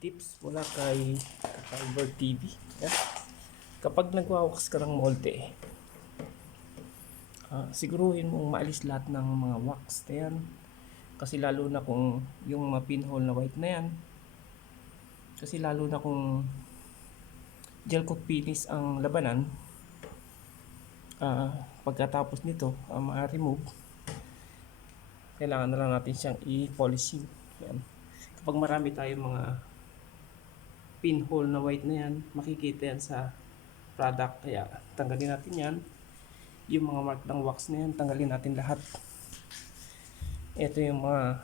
tips mula kay Fiber TV. Yan. Kapag nagwawax ka ng molde, ah, siguruhin mong maalis lahat ng mga wax na yan. Kasi lalo na kung yung mga pinhole na white na yan, kasi lalo na kung gel coat finish ang labanan, ah, pagkatapos nito, ah, ma-remove, kailangan na lang natin siyang i-polishing. Yan. Kapag marami tayong mga pinhole na white na yan, makikita yan sa product. Kaya tanggalin natin yan. Yung mga mark wax na yan, tanggalin natin lahat. Ito yung mga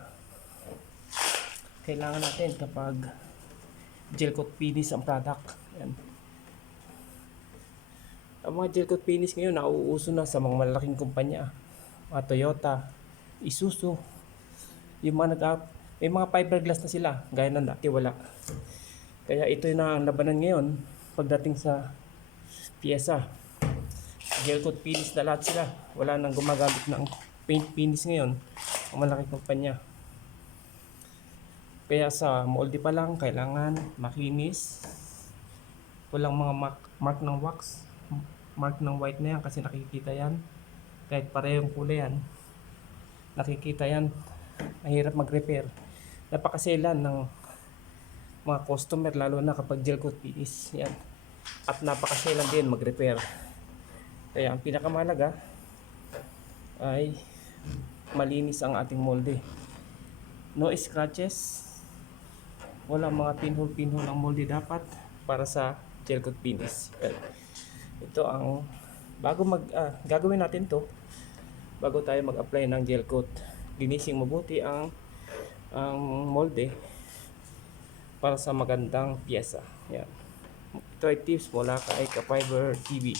kailangan natin kapag gel coat finish ang product. Yan. Ang mga gel coat finish ngayon nauuso na sa mga malalaking kumpanya. Mga Toyota, Isuzu, yung mga nag may mga fiberglass na sila, gaya ng dati wala. Kaya ito na ang labanan ngayon pagdating sa pyesa. Gel coat finish na lahat sila. Wala nang gumagamit ng paint finish ngayon. Ang malaking kumpanya. Kaya sa molde pa lang, kailangan makinis. Walang mga mark, mark ng wax. Mark ng white na yan kasi nakikita yan. Kahit parehong kulay yan. Nakikita yan. Mahirap mag-repair. Napakaselan ng mga customer lalo na kapag gel coat finish. Yan. At napakaselan din mag-repair. Kaya ang pinakamahalaga ay malinis ang ating molde. No scratches. Wala mga pinhole-pinhole ang molde dapat para sa gel coat finish. Ito ang bago mag ah, gagawin natin to bago tayo mag-apply ng gel coat. Linising mabuti ang ang molde para sa magandang pyesa. Yan. Ay tips mula kay Ka-Fiber TV.